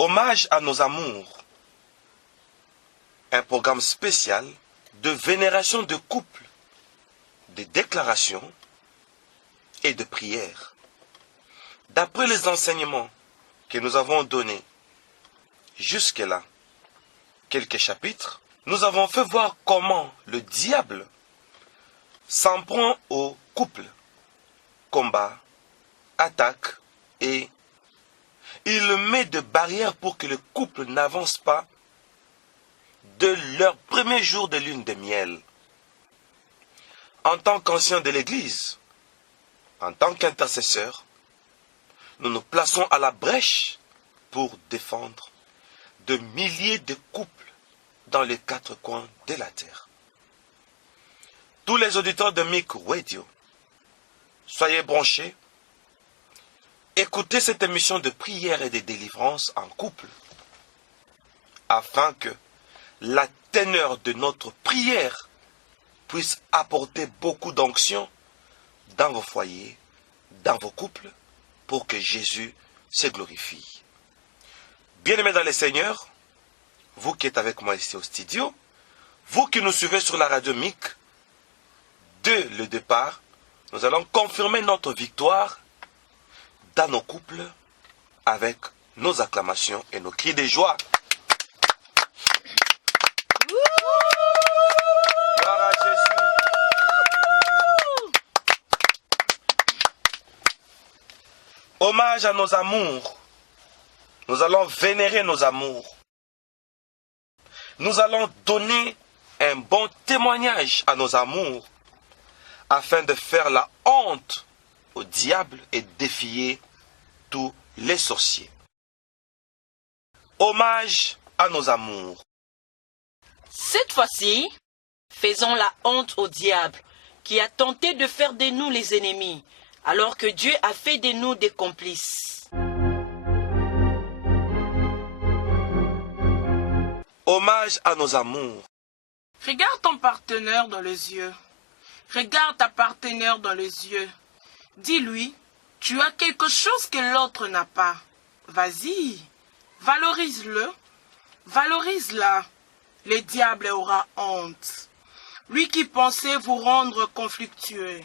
Hommage à nos amours. Un programme spécial de vénération de couple, de déclarations et de prières. D'après les enseignements que nous avons donnés jusque-là, quelques chapitres, nous avons fait voir comment le diable s'en prend au couple, combat, attaque et il met de barrières pour que le couple n'avance pas de leur premier jour de lune de miel. En tant qu'anciens de l'Église, en tant qu'intercesseurs, nous nous plaçons à la brèche pour défendre de milliers de couples dans les 4 coins de la terre. Tous les auditeurs de Mic Radio, soyez branchés, écoutez cette émission de prière et de délivrance en couple, afin que la teneur de notre prière puisse apporter beaucoup d'onction dans vos foyers, dans vos couples, pour que Jésus se glorifie. Bien-aimés dans le Seigneur, vous qui êtes avec moi ici au studio, vous qui nous suivez sur la radio Mic, dès le départ, nous allons confirmer notre victoire dans nos couples avec nos acclamations et nos cris de joie. Gloire à Jésus. Hommage à nos amours. Nous allons vénérer nos amours. Nous allons donner un bon témoignage à nos amours afin de faire la honte au diable et défier tous les sorciers. Hommage à nos amours. Cette fois-ci, faisons la honte au diable qui a tenté de faire de nous les ennemis, alors que Dieu a fait de nous des complices. Hommage à nos amours. Regarde ton partenaire dans les yeux. Regarde ta partenaire dans les yeux. Dis-lui, tu as quelque chose que l'autre n'a pas. Vas-y, valorise-le, valorise-la. Le diable aura honte. Lui qui pensait vous rendre conflictueux.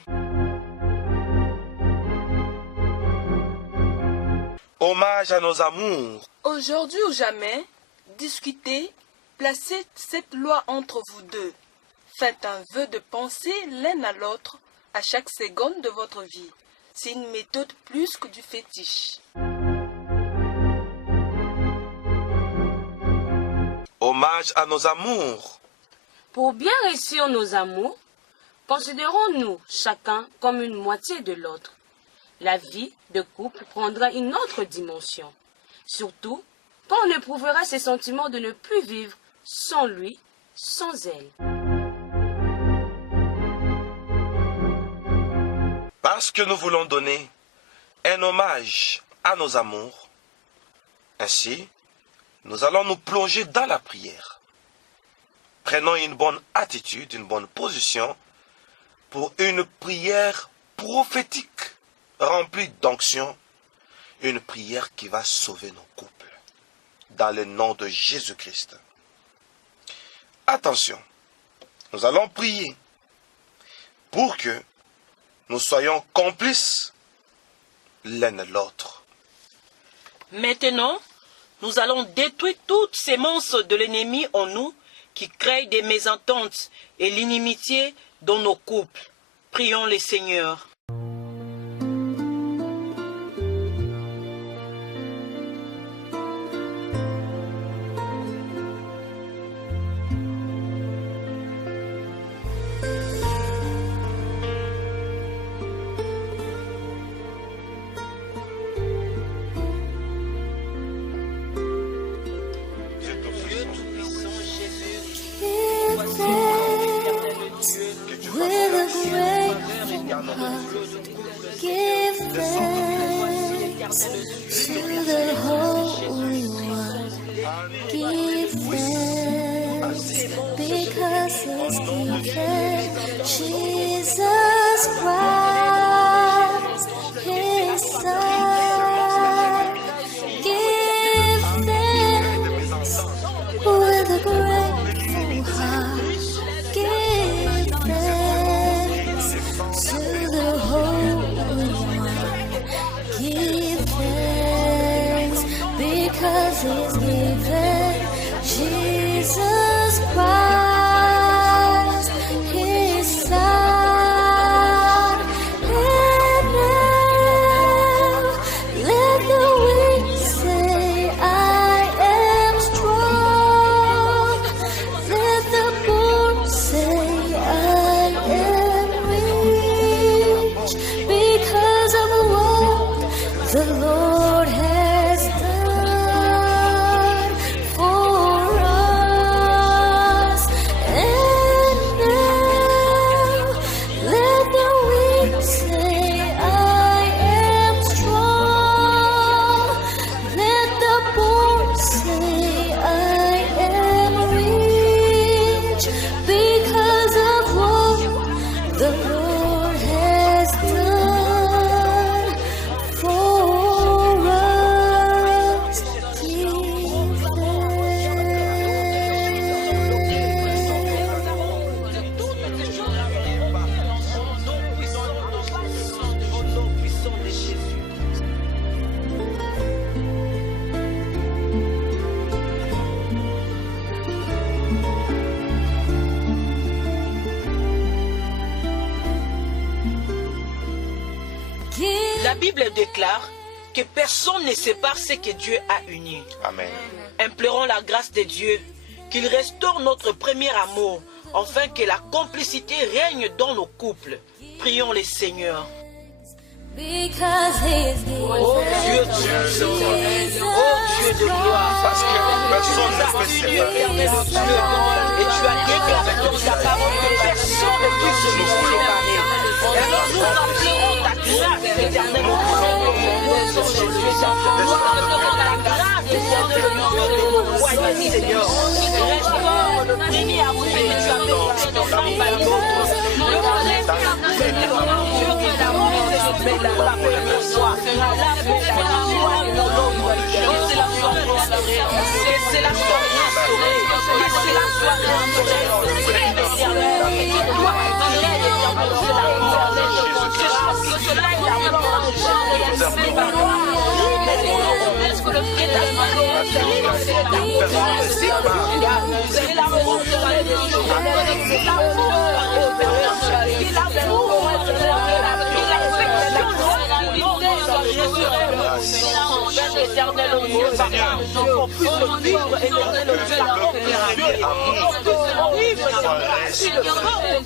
Hommage à nos amours. Aujourd'hui ou jamais, discutez, placez cette loi entre vous deux. Faites un vœu de penser l'un à l'autre à chaque seconde de votre vie. C'est une méthode plus que du fétiche. Hommage à nos amours. Pour bien réussir nos amours, considérons-nous chacun comme une moitié de l'autre. La vie de couple prendra une autre dimension, surtout quand on éprouvera ces sentiments de ne plus vivre sans lui, sans elle. Parce que nous voulons donner un hommage à nos amours, ainsi, nous allons nous plonger dans la prière. Prenons une bonne attitude, une bonne position pour une prière prophétique remplie d'onction, une prière qui va sauver nos couples, dans le nom de Jésus-Christ. Attention, nous allons prier pour que nous soyons complices l'un de l'autre. Maintenant, nous allons détruire toutes ces monstres de l'ennemi en nous qui créent des mésententes et l'inimitié dans nos couples. Prions le Seigneur. is given, Jesus Christ, His Son. And now let the weak say, I am strong. Let the poor say, I am rich, because of what the Lord has done for us. And now let the weak say, I am strong. Let the poor say, I am rich, because of what the Lord has done for us. Give La Bible déclare que personne ne sépare ce que Dieu a uni. Amen. Implorons la grâce de Dieu, qu'il restaure notre premier amour, afin que la complicité règne dans nos couples. Prions le Seigneur. Because His Oh Dieu de puissance, oh Dieu de gloire, Parce que personne ne peut Dieu séparer. éternel, oh Dieu, et tu as déclaré dans ta parole que personne ne puisse nous séparer. Alors nous appelons ta grâce éternelle, oh Dieu, nous appelons ta grâce éternelle, oh Dieu, de nos foyers, Seigneur. Restaure le premier amour que tu as déclaré dans ta parole. Le premier amour, Seigneur, Dieu, que l'amour est mais la première fois, la première fois pour l'homme, que cela soit restauré, que cela soit restauré, que cela soit restauré, éternel, que toi, l'aide éternelle, c'est la mort, que cela est la mort, c'est la mort, est-ce que le prêt de la mort, c'est l'amour de la vie, c'est l'amour éternel au Dieu, papa, qu'on puisse vivre éternel au Dieu, la complicité, qu'on vive la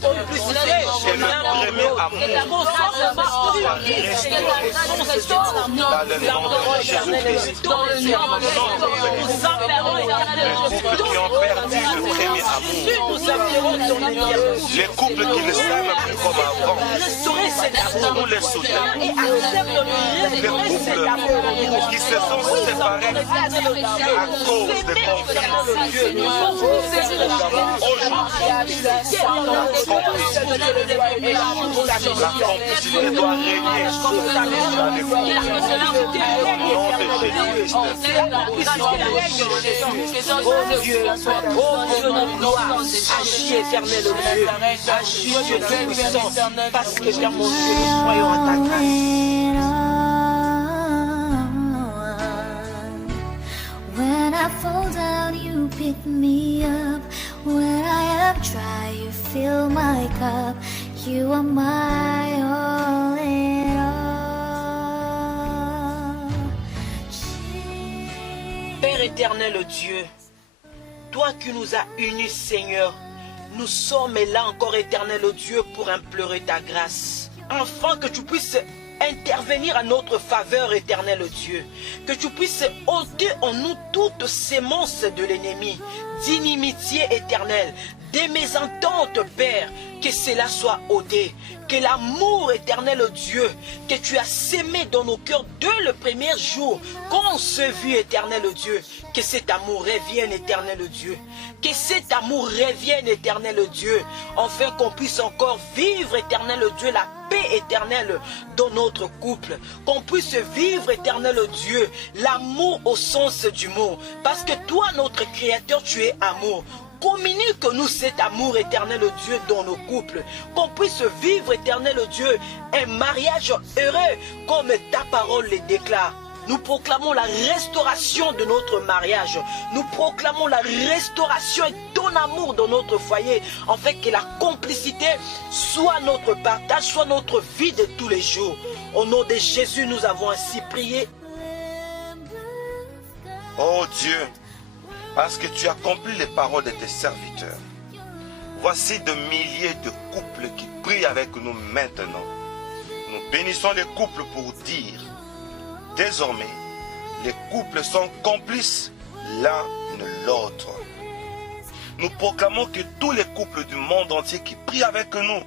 complicité, Les couples qui ne s'aiment plus comme avant, restaurer cet amour nous les soutenons. et accepte de Les restaurer cet couples amour. qui se sont séparés à cause de confiance. La complicité doit régner dans les couples. Au nom de Jésus-Christ. Oh Dieu, notre gloire, agis éternel au Dieu, agis Dieu tout-puissant, parce que dans mon Dieu, nous croyons en ta grâce. When I fall down, you pick me up. When I am dry, you fill my cup. You are my all in all. Père éternel Dieu, toi qui nous as unis, Seigneur, nous sommes là encore, éternel Dieu, pour implorer ta grâce, afin que tu puisses intervenir à notre faveur, éternel Dieu, que tu puisses ôter en nous toute sémence de l'ennemi, d'inimitié éternelle, des mésententes, Père, que cela soit ôté, que l'amour éternel Dieu, que tu as sémé dans nos cœurs dès le premier jour, quand on se vit, éternel Dieu, que cet amour revienne, éternel Dieu, que cet amour revienne, éternel Dieu, afin qu'on puisse encore vivre, éternel Dieu, la paix éternelle dans notre couple, qu'on puisse vivre, éternel Dieu, l'amour au sens du mot, parce que toi, notre Créateur, tu es amour. Communique-nous cet amour, éternel Dieu, dans nos couples, qu'on puisse vivre, éternel Dieu, un mariage heureux, comme ta parole le déclare. Nous proclamons la restauration de notre mariage. Nous proclamons la restauration et ton amour dans notre foyer, afin que la complicité soit notre partage, soit notre vie de tous les jours. Au nom de Jésus, nous avons ainsi prié. Oh Dieu, parce que tu accomplis les paroles de tes serviteurs, voici de milliers de couples qui prient avec nous maintenant. Nous bénissons les couples pour dire, désormais, les couples sont complices l'un de l'autre. Nous proclamons que tous les couples du monde entier qui prient avec nous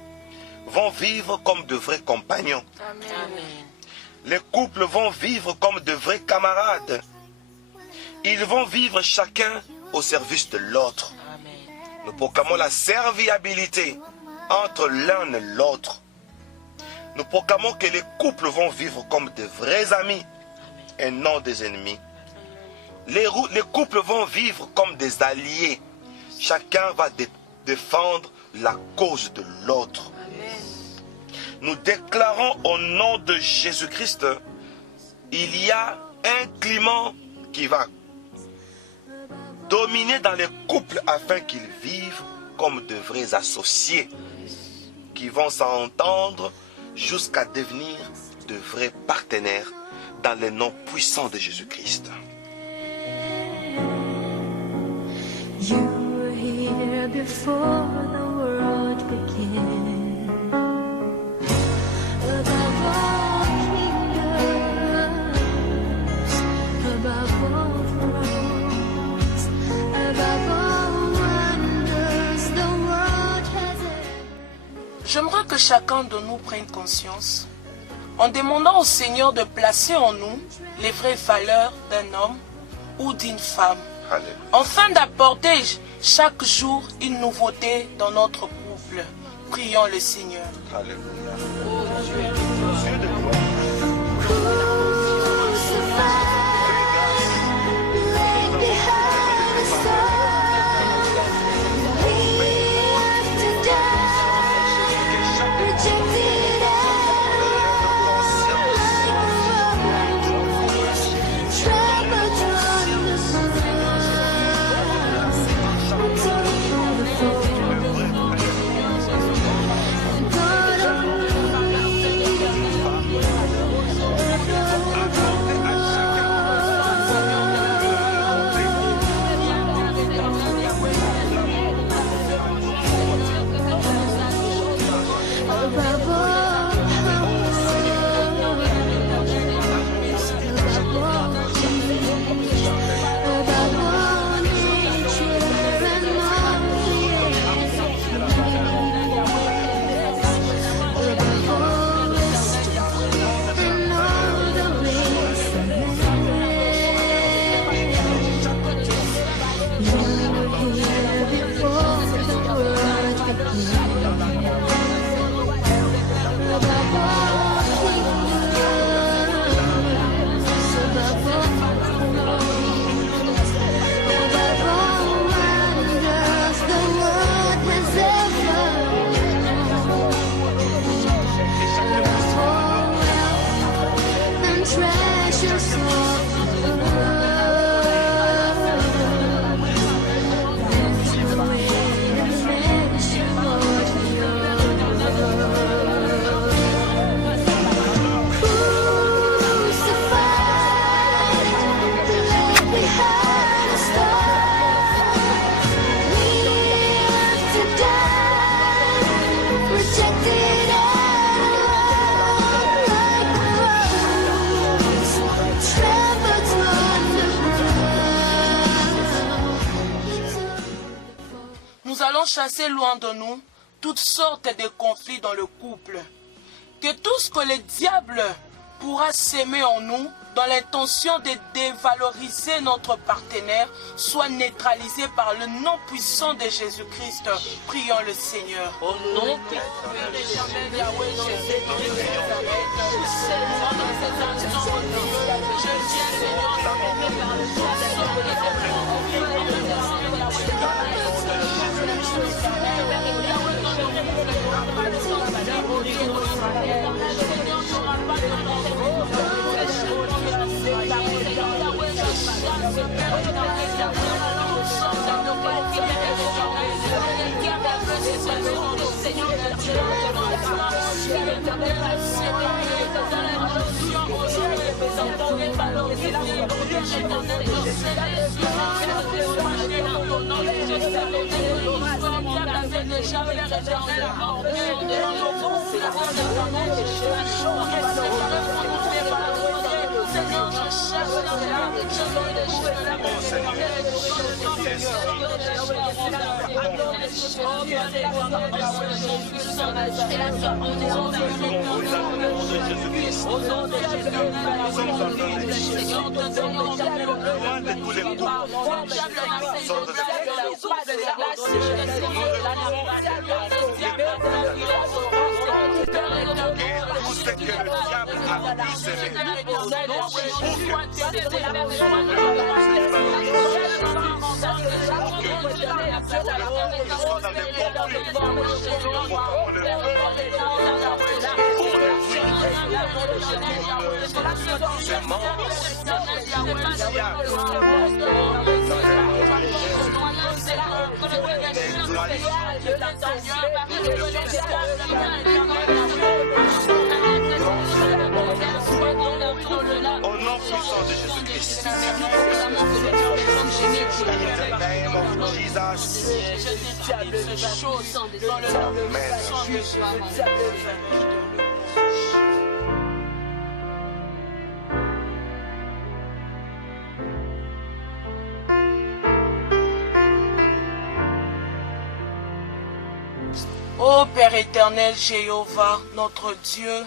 vont vivre comme de vrais compagnons. Amen. Les couples vont vivre comme de vrais camarades. Ils vont vivre chacun au service de l'autre. Nous proclamons la serviabilité entre l'un et l'autre. Nous proclamons que les couples vont vivre comme de vrais amis et non des ennemis. Les couples vont vivre comme des alliés. Chacun va défendre la cause de l'autre. Nous déclarons au nom de Jésus-Christ, il y a un climat qui va dominer dans les couples afin qu'ils vivent comme de vrais associés qui vont s'entendre jusqu'à devenir de vrais partenaires dans le nom puissant de Jésus-Christ. You were here before the world began. Above all kingdoms, above all thrones, above all wonders the world has ever. J'aimerais que chacun de nous prenne conscience en demandant au Seigneur de placer en nous les vraies valeurs d'un homme ou d'une femme, Alléluia. afin d'apporter chaque jour une nouveauté dans notre couple. Prions le Seigneur. Alléluia. Dieu de gloire. Laid behind the stone, left to die, rejected and trampled chasser loin de nous toutes sortes de conflits dans le couple. Que tout ce que le diable pourra s'aimer en nous dans l'intention de dévaloriser notre partenaire soit neutralisé par le nom puissant de Jésus-Christ. Prions le Seigneur. Au nom Thank you. Loin de tous les coups, sorte de tout ce que le diable a pu semer au nom puissant de Jésus-Christ. In the name of Jesus. Ô Père éternel Jéhovah, notre Dieu,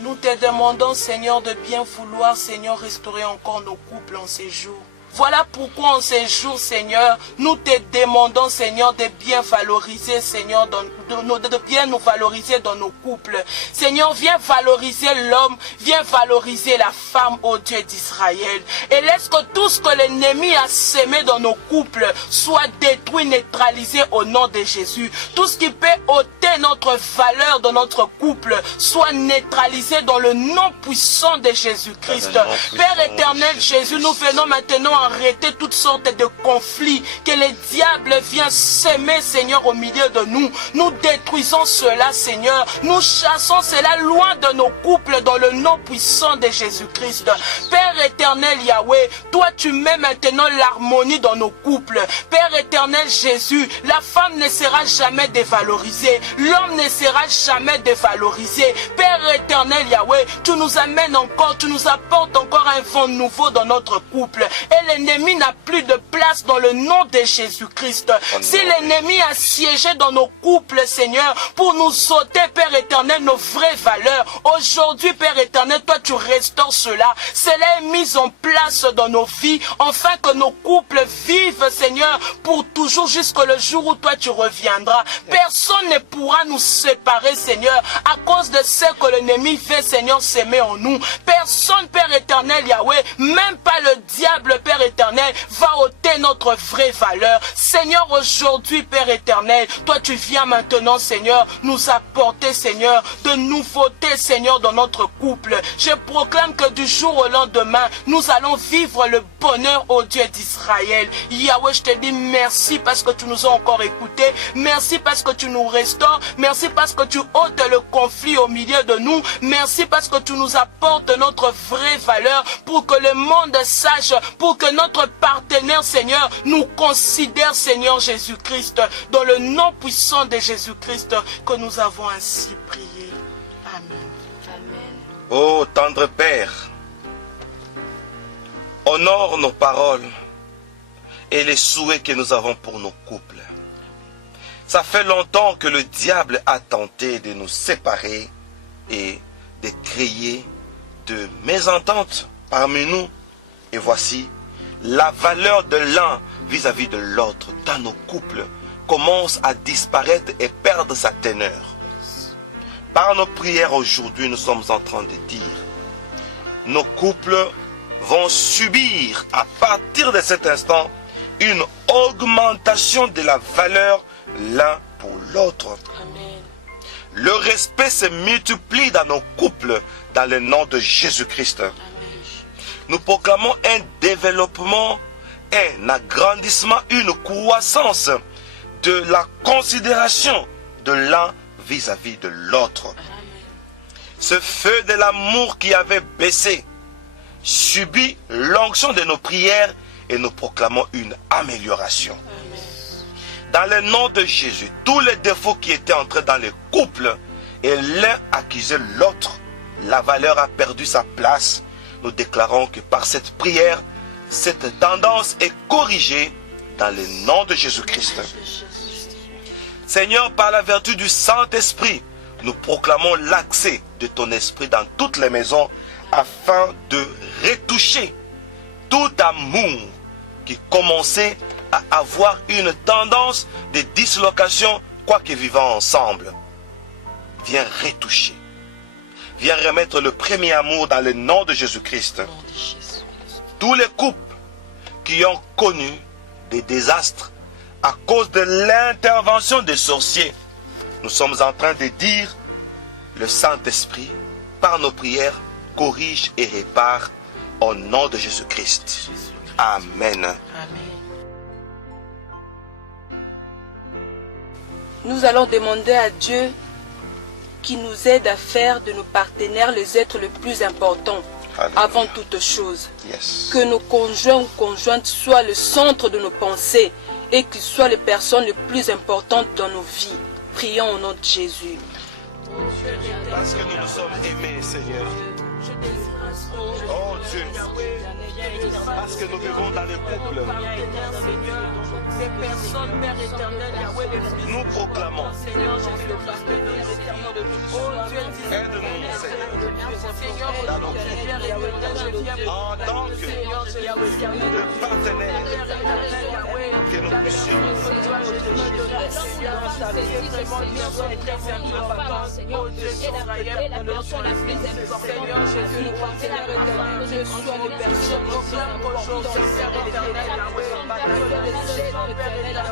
nous te demandons, Seigneur, de bien vouloir, Seigneur, restaurer encore nos couples en ces jours. Voilà pourquoi en ces jours, Seigneur, nous te demandons, Seigneur, de bien valoriser, Seigneur, de bien nous valoriser dans nos couples. Seigneur, viens valoriser l'homme, viens valoriser la femme, ô Dieu d'Israël. Et laisse que tout ce que l'ennemi a semé dans nos couples soit détruit, neutralisé au nom de Jésus. Tout ce qui peut ôter notre valeur dans notre couple soit neutralisé dans le nom puissant de Jésus-Christ. Père éternel Jésus, nous venons maintenant arrêter toutes sortes de conflits que le diable vient semer, Seigneur, au milieu de nous. Nous détruisons cela, Seigneur. Nous chassons cela loin de nos couples dans le nom puissant de Jésus-Christ. Père éternel Yahweh, toi tu mets maintenant l'harmonie dans nos couples. Père éternel Jésus, la femme ne sera jamais dévalorisée. L'homme ne sera jamais dévalorisé. Père éternel Yahweh, tu nous amènes encore, tu nous apportes encore un vent nouveau dans notre couple. Et l'ennemi n'a plus de place dans le nom de Jésus-Christ. Si l'ennemi a siégé dans nos couples, Seigneur, pour nous ôter, Père éternel, nos vraies valeurs, aujourd'hui, Père éternel, toi tu restaures cela. Cela est mis en place dans nos vies, afin que nos couples vivent, Seigneur, pour toujours jusqu'au jour où toi tu reviendras. Personne ne pourra nous séparer, Seigneur, à cause de ce que l'ennemi fait, Seigneur, s'aimer en nous. Personne, Père éternel, Yahweh, même pas le diable, Père éternel, va ôter notre vraie valeur. Seigneur, aujourd'hui, Père éternel, toi tu viens maintenant, Seigneur, nous apporter, Seigneur, de nouveautés, Seigneur, dans notre couple. Je proclame que du jour au lendemain, nous allons vivre le bonheur au Dieu d'Israël. Yahweh, je te dis merci parce que tu nous as encore écoutés. Merci parce que tu nous restaures. Merci parce que tu ôtes le conflit au milieu de nous. Merci parce que tu nous apportes notre vraie valeur pour que le monde sache, pour que notre partenaire, Seigneur, nous considère, Seigneur Jésus-Christ, dans le nom puissant de Jésus-Christ que nous avons ainsi prié. Amen. Amen. Ô tendre Père, honore nos paroles et les souhaits que nous avons pour nos couples. Ça fait longtemps que le diable a tenté de nous séparer et de créer de mésententes parmi nous. Et voici, la valeur de l'un vis-à-vis de l'autre dans nos couples commence à disparaître et perdre sa teneur. Par nos prières aujourd'hui, nous sommes en train de dire, nos couples vont subir à partir de cet instant une augmentation de la valeur l'un pour l'autre. Le respect se multiplie dans nos couples dans le nom de Jésus-Christ. nous proclamons un développement, un agrandissement, une croissance de la considération de l'un vis-à-vis de l'autre. Ce feu de l'amour qui avait baissé subit l'onction de nos prières et nous proclamons une amélioration. Dans le nom de Jésus, tous les défauts qui étaient entrés dans les couples et l'un accusait l'autre, la valeur a perdu sa place. Nous déclarons que par cette prière, cette tendance est corrigée dans le nom de Jésus-Christ. Seigneur, par la vertu du Saint-Esprit, nous proclamons l'accès de ton esprit dans toutes les maisons afin de retoucher tout amour qui commençait à avoir une tendance de dislocation, quoique vivant ensemble. Viens retoucher. Viens remettre le premier amour dans le nom de Jésus-Christ. Tous les couples qui ont connu des désastres à cause de l'intervention des sorciers, nous sommes en train de dire, le Saint-Esprit, par nos prières, corrige et répare au nom de Jésus-Christ. Amen. Nous allons demander à Dieu qui nous aide à faire de nos partenaires les êtres les plus importants. Alléluia. Avant toute chose. Yes. Que nos conjoints ou conjointes soient le centre de nos pensées et qu'ils soient les personnes les plus importantes dans nos vies. Prions au nom de Jésus. Parce que nous nous sommes aimés, Seigneur. Oh Dieu. Parce que nous vivons dans le couple. Nous proclamons. Aide-nous, Seigneur. Dans nos couples. En tant que le partenaire que nous puissions.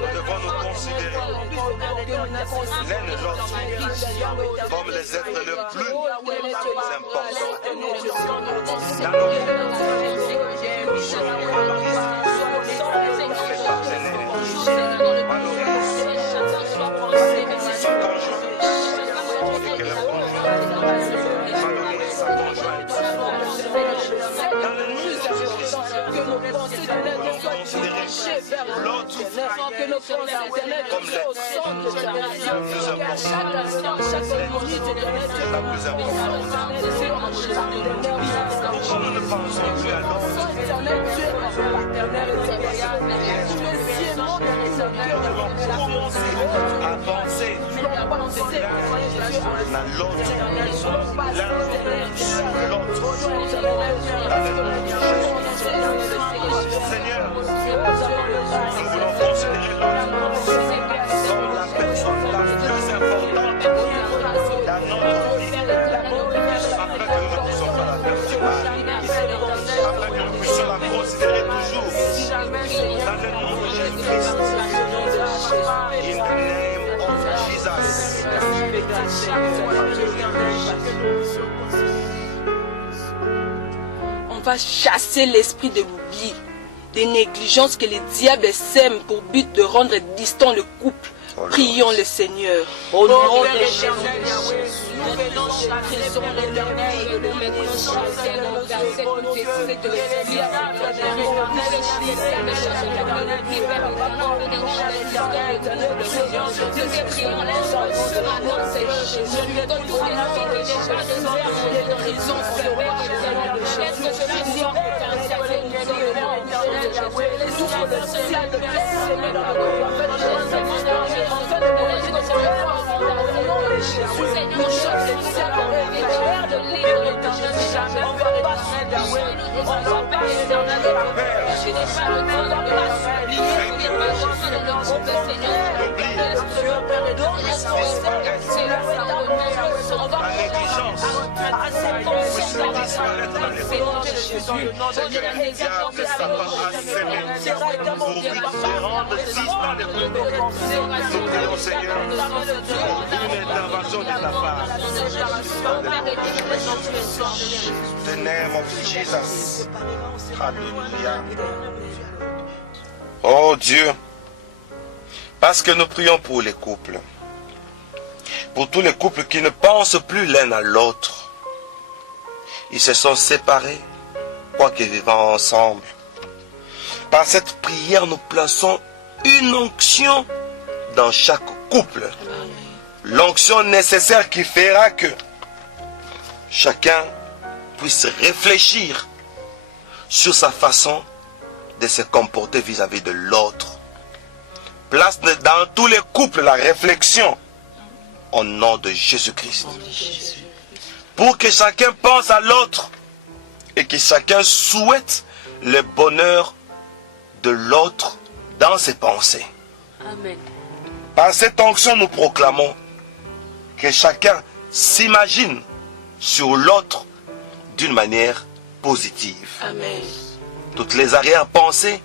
Nous devons nous considérer l'un et l'autre comme les êtres les plus importants dans nos vies. Nous ne pensons plus à l'autre. Nous devons commencer à avancer dans l'autre, Seigneur, nous voulons considérer l'autre comme la personne la plus importante dans notre vie, afin que nous ne puissions pas la perturber, afin que nous puissions la considérer toujours dans le nom de Jésus-Christ. In the name of Jesus. On va chasser l'esprit de l'oubli, des négligences que les diables sèment pour but de rendre distant le couple. Prions le Seigneur. Au nom de Jésus. Jésus. Au-delà des efforts que Seigneur Jésus, pour différentes existes dans le couple. Nous prions, Seigneur, une intervention de ta part. The name of Jesus. Hallelujah. Oh Dieu, parce que nous prions pour les couples, pour tous les couples qui ne pensent plus l'un à l'autre. Ils se sont séparés, quoique vivant ensemble. Par cette prière, nous plaçons une onction dans chaque couple. L'onction nécessaire qui fera que chacun puisse réfléchir sur sa façon de se comporter vis-à-vis de l'autre. Place dans tous les couples la réflexion au nom de Jésus-Christ. Pour que chacun pense à l'autre et que chacun souhaite le bonheur de l'autre dans ses pensées. Amen. Par cette onction, nous proclamons que chacun s'imagine sur l'autre d'une manière positive. Amen. Toutes les arrière-pensées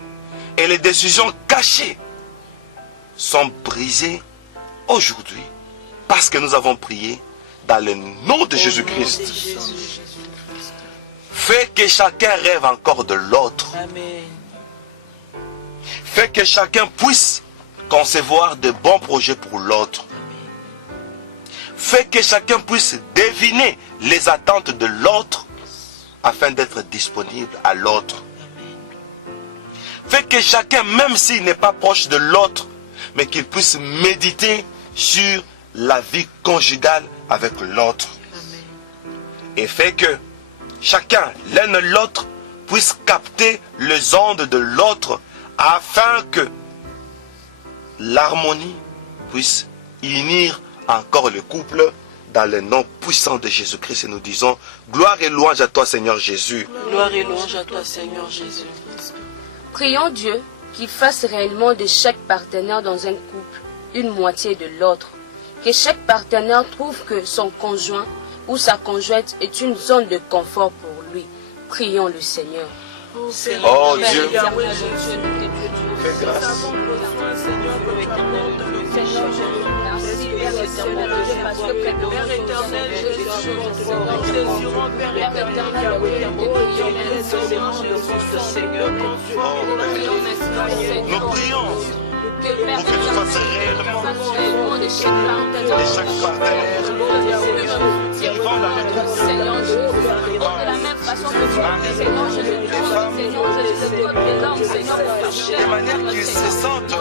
et les décisions cachées sont brisées aujourd'hui parce que nous avons prié dans le nom de Jésus-Christ. Fais que chacun rêve encore de l'autre. Amen. Fais que chacun puisse concevoir de bons projets pour l'autre. Fais que chacun puisse deviner les attentes de l'autre afin d'être disponible à l'autre. Fais que chacun, même s'il n'est pas proche de l'autre, mais qu'il puisse méditer sur la vie conjugale avec l'autre. Et fais que chacun, l'un et l'autre, puisse capter les ondes de l'autre afin que l'harmonie puisse unir encore le couple dans le nom puissant de Jésus-Christ. Et nous disons, gloire et louange à toi Seigneur Jésus. Gloire et louange à toi, Seigneur Jésus. Prions Dieu qu'il fasse réellement de chaque partenaire dans un couple une moitié de l'autre. Que chaque partenaire trouve que son conjoint ou sa conjointe est une zone de confort pour lui. Prions le Seigneur. Oh Dieu, fais grâce. Nous prions pour que tu fasses réellement de chaque partenaire vivant dans le Seigneur Jésus, de la même façon que tu as fait, Seigneur Jésus, de manière qu'ils se sentent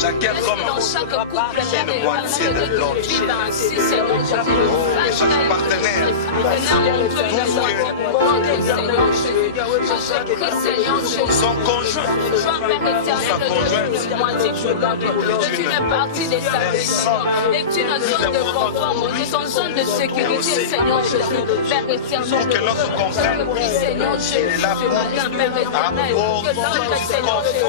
chacun comme une moitié de l'autre. Chaque partenaire son conjoint, sa conjointe est une partie de sa vie, est une zone de confort, une zone de sécurité, Seigneur Jésus, Père éternel. pour que l'autre comprenne Seigneur qu'il Jésus, est là pour Père éternel, que l'autre, Seigneur Jésus,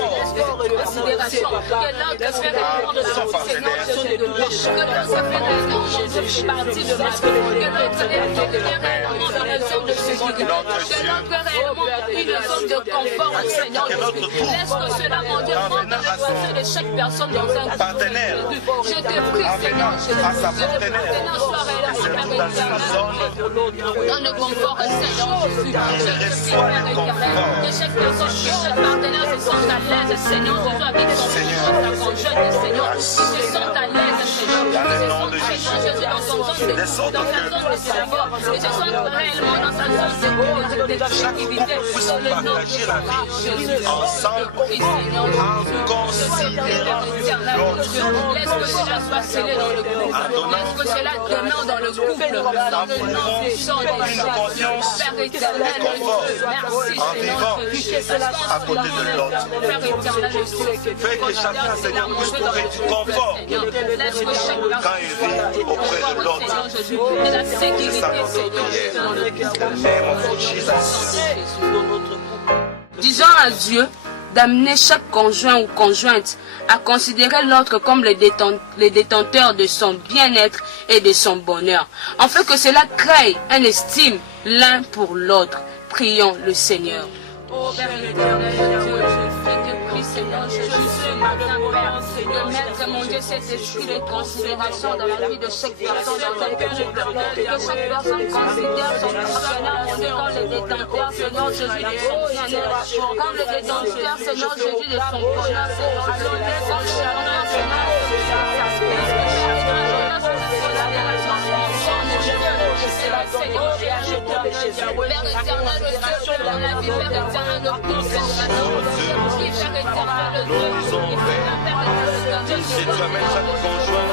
considération, que l'autre fait répondre de son Seigneur Jésus, que l'autre fait partie de ma vie, que l'autre est réellement dans la zone de sécurité, que l'autre est réellement une zone de confort, Seigneur Jésus. Laisse que cela monte dans le besoin de chaque personne dans un partenaire. Je te prie, Seigneur Jésus, À sa que le partenaire soit réellement Père éternel. Dans le confort, Seigneur Jésus, je te prie, Père éternel, que chaque personne, que chaque partenaire se sente à l'aise, Seigneur Jésus, avec son conjoint, sa conjointe, Seigneur, qui se sente à l'aise, Seigneur, qui se sente, Seigneur Jésus, dans sa zone de confort, qui se sente réellement dans sa zone de sécurité, dans le nom de Jésus, ensemble en considérant l'autre. laisse que cela soit scellé dans le couple, laisse que cela demeure dans le couple, dans le nom puissant de confiance, Père éternel, merci en vivant à côté de l'autre. Père éternel, Fais que chacun, Seigneur, puisse trouver du confort laisse que chaque quand il vit auprès de l'autre. de la sécurité, C'est ça notre prière. Name of Jesus. Disons à Dieu d'amener chaque conjoint ou conjointe à considérer l'autre comme le détenteur de son bien-être et de son bonheur, afin que cela crée une estime l'un pour l'autre. Prions le Seigneur. Ô Père éternel, Dieu, je te prie, Seigneur, je ce matin, Père, de mettre, mon Dieu, cet esprit de considération dans la vie de chaque personne dans laquelle je prie. Que chaque personne considère son partenaire, mon Dieu, comme le détenteur, Seigneur Jésus, de son bien-être, comme le détenteur, Seigneur Jésus, de son bonheur, Seigneur Jésus, de son chagrin, Seigneur Si tu amènes chaque conjoint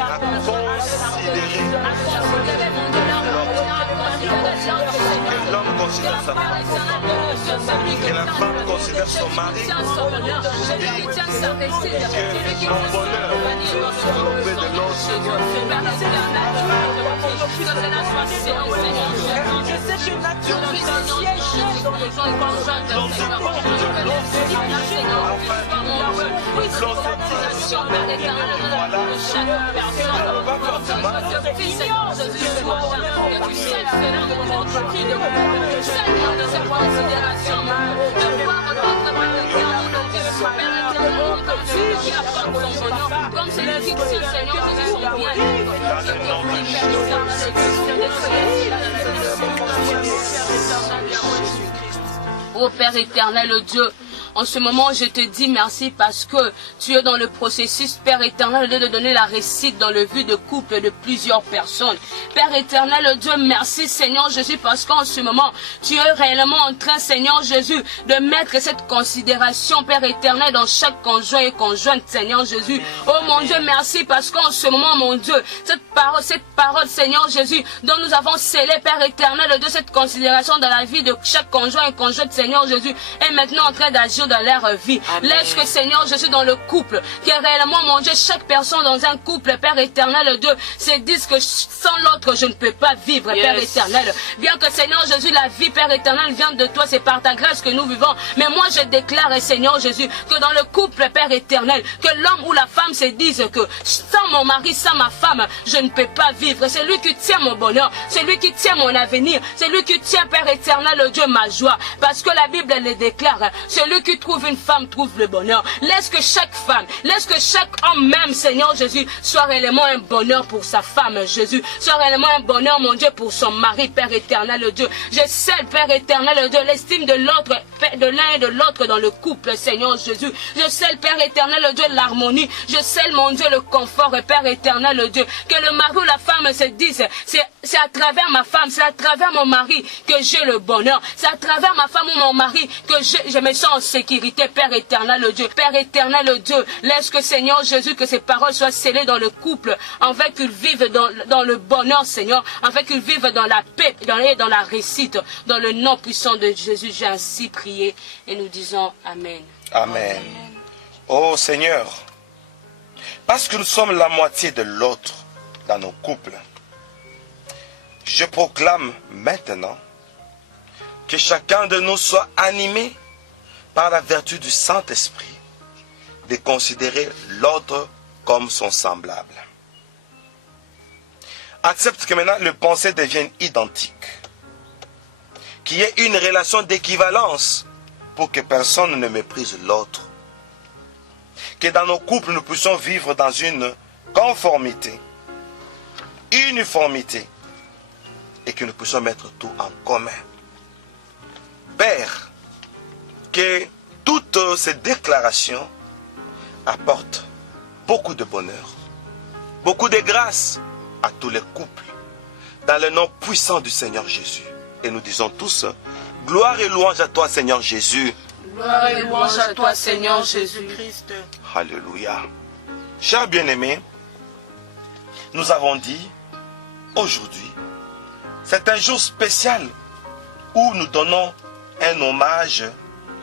à considérer que l'homme considère sa femme, que la femme considère son mari, et que mon bonheur se trouve de comme celui qui tient le Seigneur de son bien-être. Ô Père éternel, Dieu, en ce moment, je te dis merci parce que tu es dans le processus, Père éternel, de donner la réussite dans le but de couple de plusieurs personnes. Père éternel, Dieu, merci Seigneur Jésus parce qu'en ce moment, tu es réellement en train, Seigneur Jésus, de mettre cette considération, Père éternel, dans chaque conjoint et conjointe, Seigneur Jésus. Oh mon Dieu, merci parce qu'en ce moment, mon Dieu, cette parole, Seigneur Jésus, dont nous avons scellé, Père éternel, de cette considération dans la vie de chaque conjoint et conjointe, Seigneur Jésus, est maintenant en train d'agir dans leur vie. Amen. Laisse que Seigneur Jésus dans le couple, qui est réellement, mon Dieu, chaque personne dans un couple, Père éternel, Dieu, se dise que sans l'autre, je ne peux pas vivre, Père éternel. Bien que Seigneur Jésus, la vie, Père éternel, vient de toi, c'est par ta grâce que nous vivons. Mais moi, je déclare, Seigneur Jésus, que dans le couple, Père éternel, que l'homme ou la femme se dise que sans mon mari, sans ma femme, je ne peux pas vivre. C'est lui qui tient mon bonheur, c'est lui qui tient mon avenir, c'est lui qui tient, Père éternel, Dieu, ma joie. Parce que la Bible le déclare, celui qui trouve une femme trouve le bonheur. Laisse que chaque femme, laisse que chaque homme même, Seigneur Jésus, soit réellement un bonheur pour sa femme, Jésus. Soit réellement un bonheur, mon Dieu, pour son mari, Père éternel, Dieu. Je scelle, Père éternel, Dieu, l'estime de l'autre, de l'un et de l'autre dans le couple, Seigneur Jésus. Je scelle, Père éternel, Dieu, l'harmonie. Je scelle, mon Dieu, le confort, Père éternel, Dieu. Que le mari ou la femme se dise, c'est à travers ma femme, c'est à travers mon mari que j'ai le bonheur. C'est à travers ma femme ou mon mari que je me sens en sécurité, Père éternel, Dieu. Père éternel, Dieu, laisse que Seigneur Jésus, que ces paroles soient scellées dans le couple, afin qu'ils vivent dans le bonheur, Seigneur, afin qu'ils vivent dans la paix, dans la réussite. Dans le nom puissant de Jésus, j'ai ainsi prié et nous disons Amen. Amen. Oh Seigneur, parce que nous sommes la moitié de l'autre dans nos couples, je proclame maintenant que chacun de nous soit animé par la vertu du Saint-Esprit de considérer l'autre comme son semblable. Accepte que maintenant les pensées deviennent identiques, qu'il y ait une relation d'équivalence pour que personne ne méprise l'autre. Que dans nos couples nous puissions vivre dans une conformité, uniformité, et que nous puissions mettre tout en commun. Père, que toutes ces déclarations apportent beaucoup de bonheur, beaucoup de grâce à tous les couples, dans le nom puissant du Seigneur Jésus. Et nous disons tous, gloire et louange à toi, Seigneur Jésus. Gloire et louange à toi, Seigneur Jésus-Christ. Alléluia. Chers bien-aimés, nous avons dit, aujourd'hui, c'est un jour spécial où nous donnons un hommage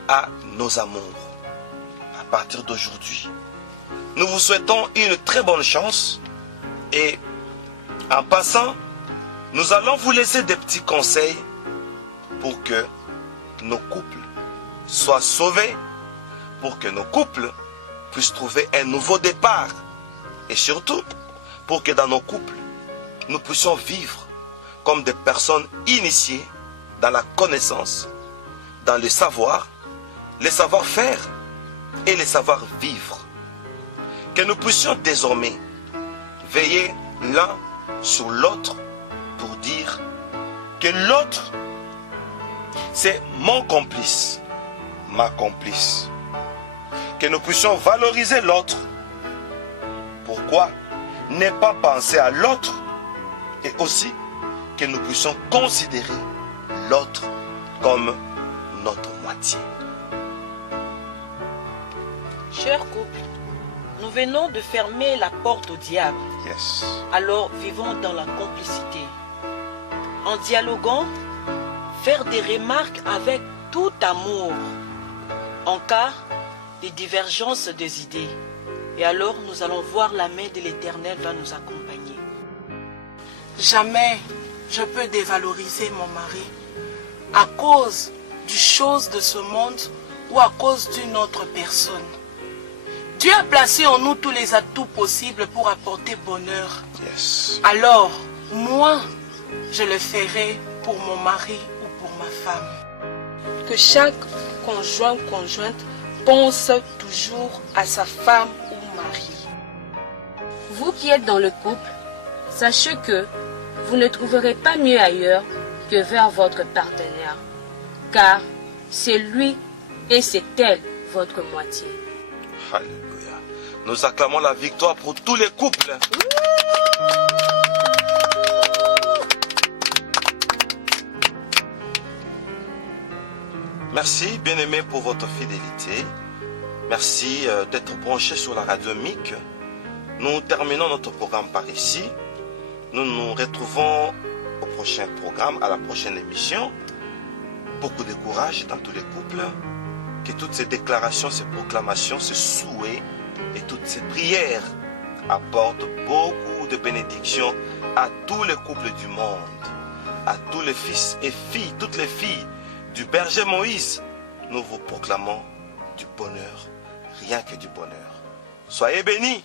à nos amours. À partir d'aujourd'hui, nous vous souhaitons une très bonne chance et en passant, nous allons vous laisser des petits conseils pour que nos couples soient sauvés, pour que nos couples puissent trouver un nouveau départ et surtout pour que dans nos couples, nous puissions vivre comme des personnes initiées dans la connaissance, dans le savoir, les savoir-faire et les savoir-vivre. Que nous puissions désormais veiller l'un sur l'autre pour dire que l'autre, c'est mon complice, ma complice. Que nous puissions valoriser l'autre. Pourquoi ne pas penser à l'autre et aussi que nous puissions considérer l'autre comme notre moitié. Chers couples, nous venons de fermer la porte au diable. Yes. Alors vivons dans la complicité. En dialoguant, faire des remarques avec tout amour. En cas de divergence des idées. Et alors nous allons voir la main de l'Éternel va nous accompagner. Jamais je peux dévaloriser mon mari à cause du chose de ce monde ou à cause d'une autre personne. Dieu a placé en nous tous les atouts possibles pour apporter bonheur. Yes. Alors, moi, je le ferai pour mon mari ou pour ma femme. Que chaque conjointe pense toujours à sa femme ou mari. Vous qui êtes dans le couple, sachez que vous ne trouverez pas mieux ailleurs que vers votre partenaire, car c'est lui et c'est elle votre moitié. Alléluia. Nous acclamons la victoire pour tous les couples. Merci, bien-aimés, pour votre fidélité. Merci d'être branchés sur la radio MIC. Nous terminons notre programme par ici. Nous nous retrouvons au prochain programme, à la prochaine émission. Beaucoup de courage dans tous les couples. Que toutes ces déclarations, ces proclamations, ces souhaits et toutes ces prières apportent beaucoup de bénédictions à tous les couples du monde, à tous les fils et filles, toutes les filles du berger Moïse. Nous vous proclamons du bonheur, rien que du bonheur. Soyez bénis.